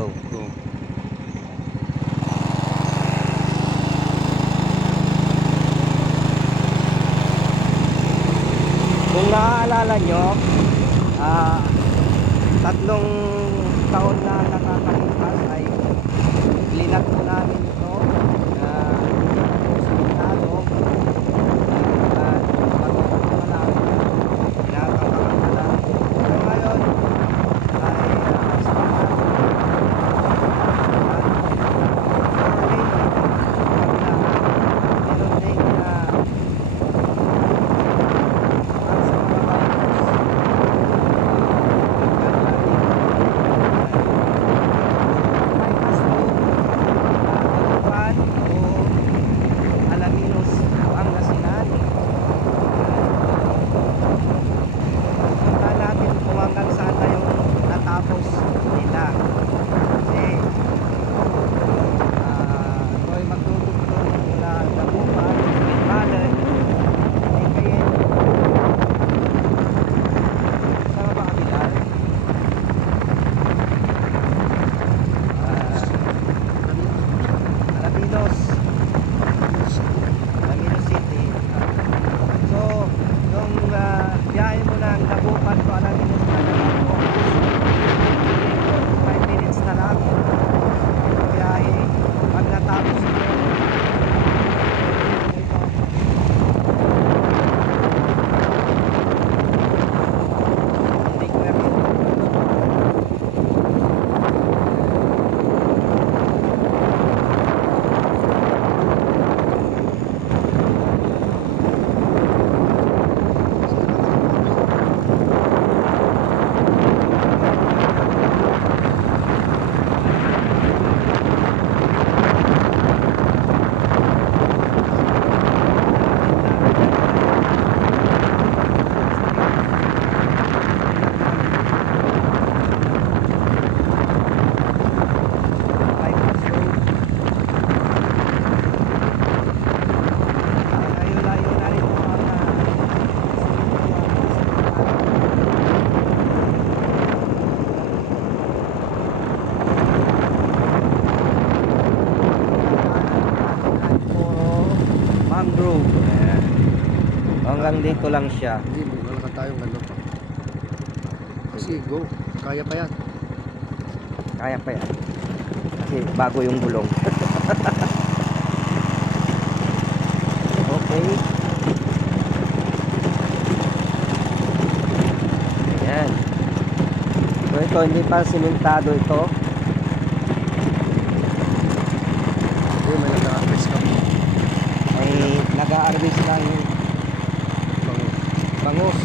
Go. Go. Kung naaalala nyo, tatlong taon na nakakalipas ay linat po namin ito na Simentado at pagkakama namin pinapakakan na lang. Pero ngayon ay mangrove. Ayan. Hanggang dito lang siya. Hindi, wala ka tayong ano pa. Kasi go, kaya pa yan. Kaya pa yan. Kasi bago yung gulong. Okay. Ayan. So ito, hindi pa simentado ito. Hindi, may nag-a-harvest ka. May nag-a-harvest ng bangus.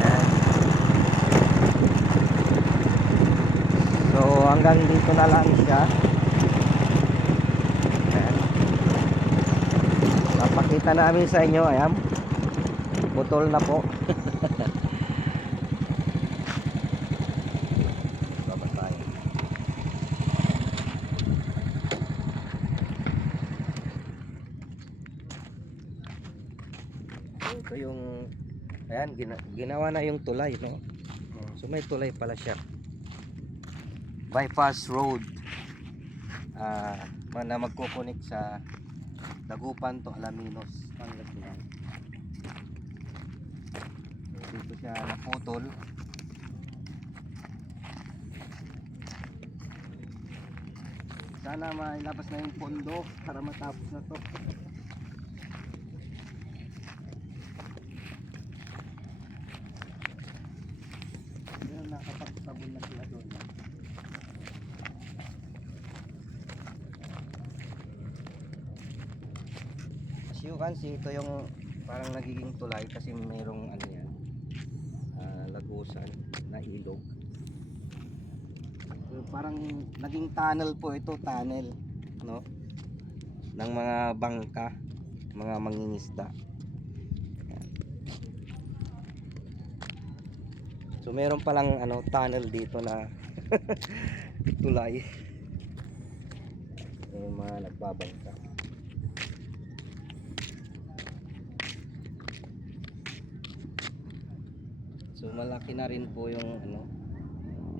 Ayan. So hanggang dito na lang siya. Ayan. Papakita namin sa inyo. Ayan, putol na po. Ito yung, ayan, ginawa na yung tulay, no? So may tulay pala siya. Bypass road na magkukunik sa Dagupan to Alaminos, Pangasinan. So, dito siya naputol. Sana mailabas na yung pondo para matapos na to. Nakapagtabon na sila doon. As you can see, ito yung parang nagiging tulay kasi mayroong ano yan, lagusan na ilog. So, parang naging tunnel po ito, tunnel, no? Ng mga bangka, mga mangingisda. So meron palang ano, tunnel dito na tulay. Yung mga nagbabangka. malaki na rin po yung ano,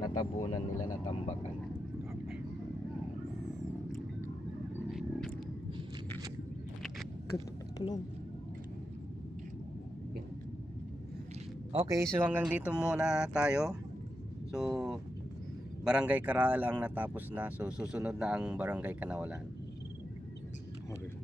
natabunan nila, natambakan. Ganda pala. Okay, so hanggang dito muna tayo. So, Barangay Karaal ang natapos na. So, susunod na ang Barangay Kanawalan. Okay.